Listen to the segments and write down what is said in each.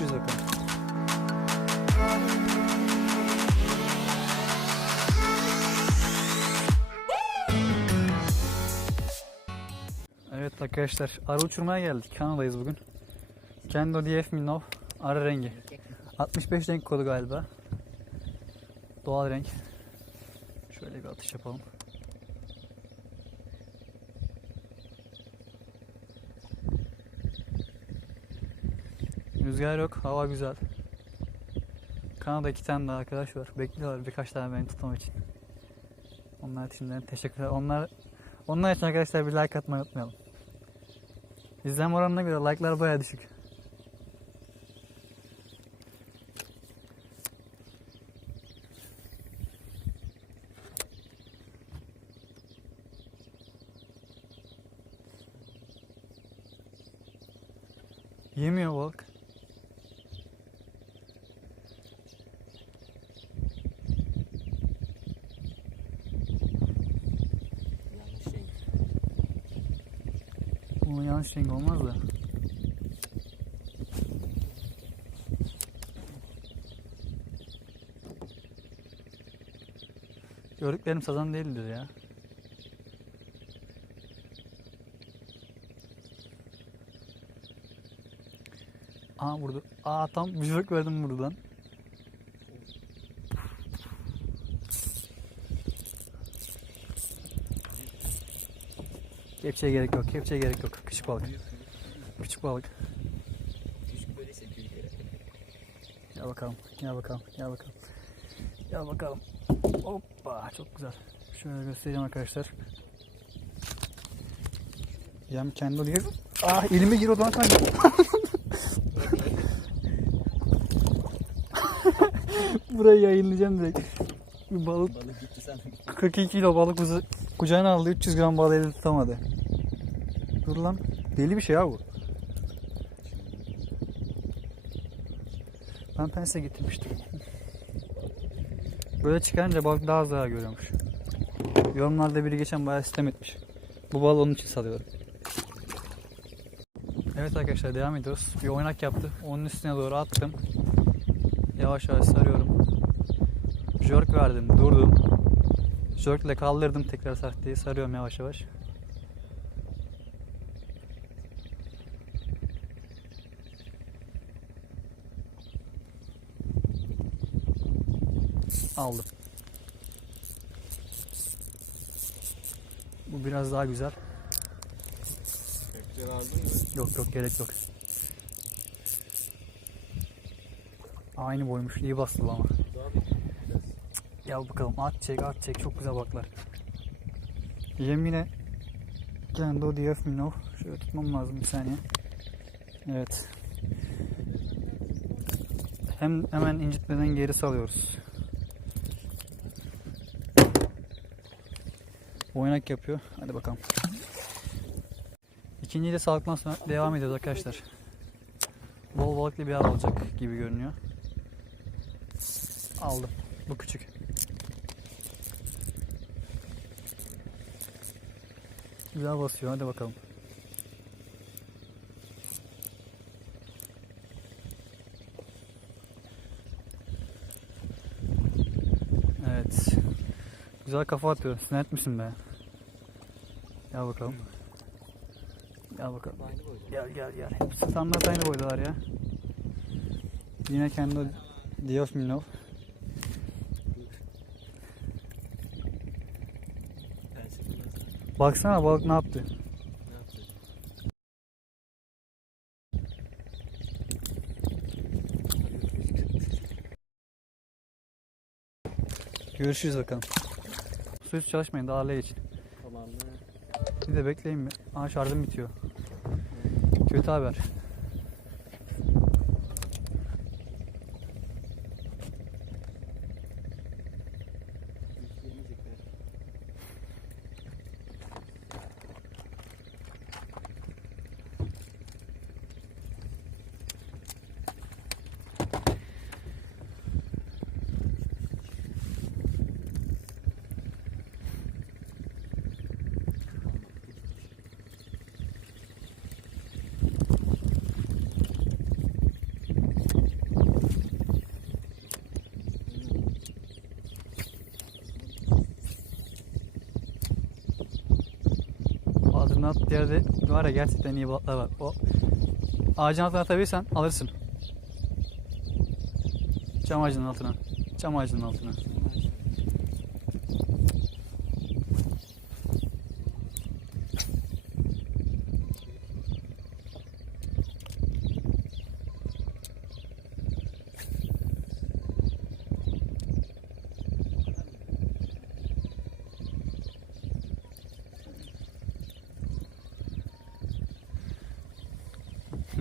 Görüşürüz bakalım. Evet arkadaşlar arı uçurmaya geldik. Kanada'yız bugün. Kendo DF Minnow arı rengi. 65 renk kodu galiba. Doğal renk. Şöyle bir atış yapalım. Rüzgar yok, hava güzel. Kanada iki tane daha arkadaş var. Bekliyorlar birkaç tane beni tutmam için. Onlar için de teşekkürler. Onlar onlar için arkadaşlar bir like atmayı unutmayalım. İzlenme oranına göre like'lar baya düşük. Yemiyor balık. Bu yanlış renk olmaz da. Gördüklerim sazan değildir ya. Aa vurdu. Aa tam bir verdim buradan. Kepçeye gerek yok. Kepçeye gerek yok. Küçük balık. Küçük balık. Gel bakalım. Gel bakalım. Gel bakalım. Gel bakalım. Hoppa. Çok güzel. Şöyle göstereyim arkadaşlar. Yem kendi oluyor. Ah elime gir o zaman kanka. Burayı yayınlayacağım direkt. Bir balık Balık gitti sandım. 42 kilo balık kuzu kucağına aldı 300 gram balığı elde tutamadı. Dur lan. Deli bir şey ya bu. Ben pense getirmiştim. Böyle çıkarınca balık daha zarar görüyormuş. Yorumlarda biri geçen bayağı sistem etmiş. Bu balığı onun için salıyorum. Evet arkadaşlar devam ediyoruz. Bir oynak yaptı. Onun üstüne doğru attım. Yavaş yavaş sarıyorum. Jörk verdim. Durdum. Jörkle kaldırdım tekrar sahteyi. Sarıyorum yavaş yavaş. Aldım. Bu biraz daha güzel. Kökleri aldın mı? Yok yok gerek yok. Aynı boymuş. İyi bastı ama. Gel bakalım at çek at çek çok güzel baklar. Yem yine Kendo DF Minnow. Şöyle tutmam lazım bir saniye. Evet. Hem hemen incitmeden geri salıyoruz. Oynak yapıyor. Hadi bakalım. İkinciyi de saldıktan sonra devam ediyoruz arkadaşlar. Bol balıklı bir av olacak gibi görünüyor. Aldım. Bu küçük. Güzel basıyor. Hadi bakalım. Evet. Güzel kafa atıyor. Sinet misin be? Gel bakalım. Gel bakalım. Gel gel gel. Hepsi standart aynı boydalar ya. Yine kendi Dios Minov. Pense kullansa Baksana balık ne yaptı? ne yaptı? Görüşürüz bakalım. Üstü çalışmayın daha ağırlığa geçin. Tamam? Bir de bekleyin mi? Aa şarjım bitiyor. Kötü haber. Birkaç yerde var ya gerçekten iyi balıklar var. O ağacın altına atabilirsen alırsın. Cam ağacının altına. Cam ağacının altına.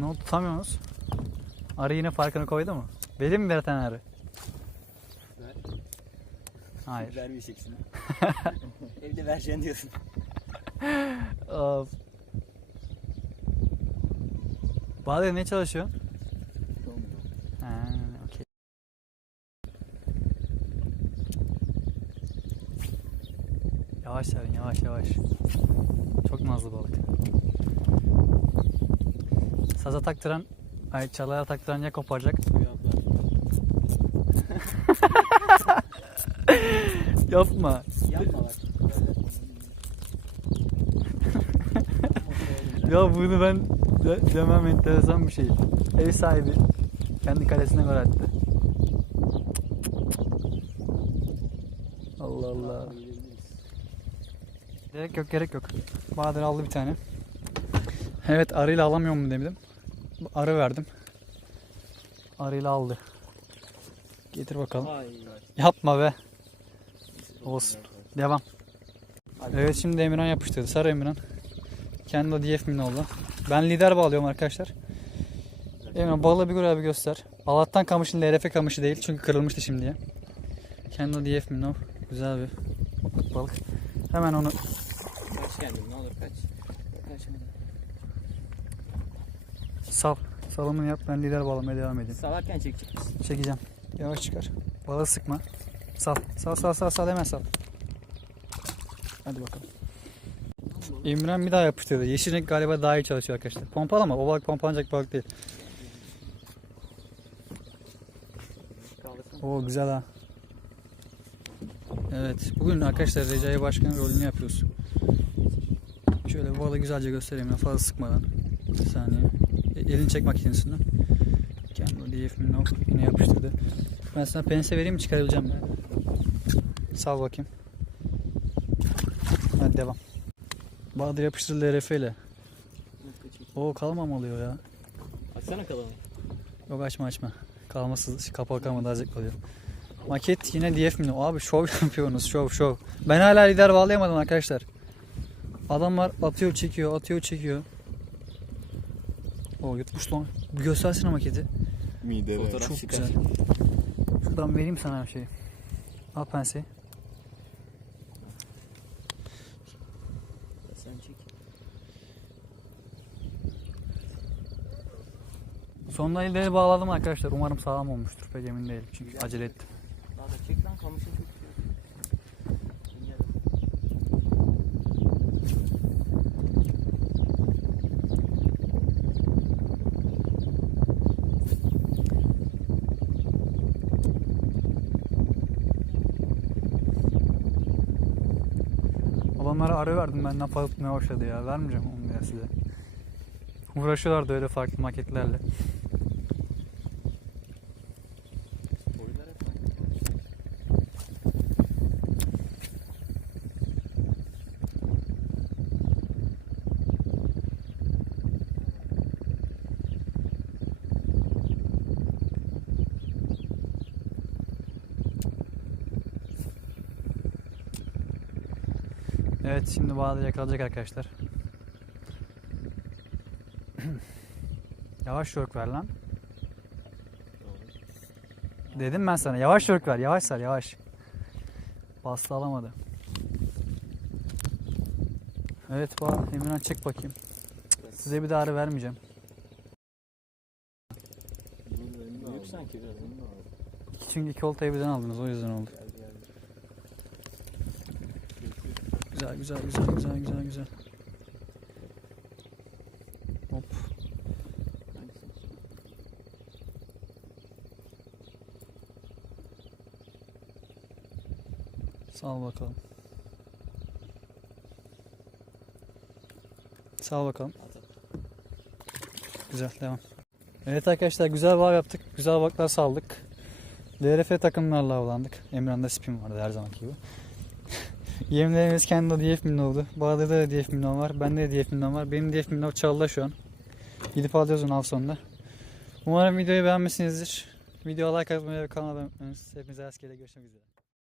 Ne oldu tutamıyorsunuz? Arı yine farkını koydu mu? Vereyim mi tane arı? Ver. Hayır. Vermeyeceksin. Evde vereceksin diyorsun. Of. Bahadır ne çalışıyor? Ha. Yavaş verin yavaş yavaş. Çok nazlı balık. Saza taktıran, ay çalaya taktıran ya koparacak. Yapma. Yapma bak. Ya bunu ben de, demem enteresan bir şey. Ev sahibi kendi kalesine gol attı. Allah Allah. Gerek yok gerek yok. Bahadır aldı bir tane. Evet arıyla alamıyor mu dedim. Arı verdim. Arıyla aldı. Getir bakalım. Yapma be. Olsun. Devam. Evet şimdi Emirhan yapıştırdı. Sarı Emirhan. Kendi o DF min oldu. Ben lider bağlıyorum arkadaşlar. Emirhan balığı bir göre bir göster. Allah'tan kamışın LRF kamışı değil. Çünkü kırılmıştı şimdiye. Kendi o DF min Güzel bir balık. Hemen onu sal. Salımını yap. Ben lider bağlamaya devam edeyim. Salarken çekecek misin? Çekeceğim. Yavaş çıkar. Balığı sıkma. Sal. Sal sal sal sal hemen sal. Hadi bakalım. İmran bir daha yapıştırdı. Yeşil renk galiba daha iyi çalışıyor arkadaşlar. Pompalama. O balık pompalanacak balık değil. Oo güzel ha. Evet. Bugün arkadaşlar Recai Başkan rolünü yapıyoruz. Şöyle bu balığı güzelce göstereyim ya fazla sıkmadan. Bir saniye. Elini çek makinesinden. Kendi DF Minnow yine yapıştırdı. Ben sana pense vereyim mi çıkarılacağım ben. Sal bakayım. Hadi devam. Bahadır yapıştırdı RF ile. Oo kalmam oluyor ya. Açsana kalanı. Yok açma açma. Kalmasız kapağı kalmadı azıcık oluyor. Maket yine DF mi? Abi şov yapıyorsunuz şov şov. Ben hala lider bağlayamadım arkadaşlar. Adamlar atıyor çekiyor atıyor çekiyor. O yutmuş lan. Bir göstersene maketi. Midere. Fotoğraf Çok güzel. Şuradan vereyim sana bir şey. Al penseyi. Sen çek. Sonunda elleri bağladım arkadaşlar. Umarım sağlam olmuştur. Pek emin değilim çünkü acele ettim. Daha da çek lan kamışın çok güzel. Adamlara ara verdim benden fazla tutmaya başladı ya. Vermeyeceğim onu ya size. Uğraşıyorlardı öyle farklı maketlerle. Evet şimdi Bahadır yakalayacak arkadaşlar. yavaş york ver lan. Dedim ben sana yavaş york ver yavaş sar yavaş. Bastı alamadı. Evet Bahadır Emirhan çek bakayım. Size bir daha ara vermeyeceğim. Büyük sanki biraz. Çünkü iki oltayı birden aldınız o yüzden oldu. Güzel güzel güzel güzel güzel güzel. Hop. Hangisini? Sal bakalım. Sağ bakalım. At at. Güzel devam. Evet arkadaşlar güzel var yaptık. Güzel baklar saldık. DRF takımlarla avlandık. Emran'da spin vardı her zamanki gibi. Yemlerimiz kendi DF oldu. Bahadır'da da DF minnon var. Bende de DF minnon var. Benim DF minnon çaldı şu an. Gidip alacağız onu av sonunda. Umarım videoyu beğenmişsinizdir. Videoya like atmayı ve kanala abone olmayı unutmayın. Hepinize rastgele görüşmek üzere.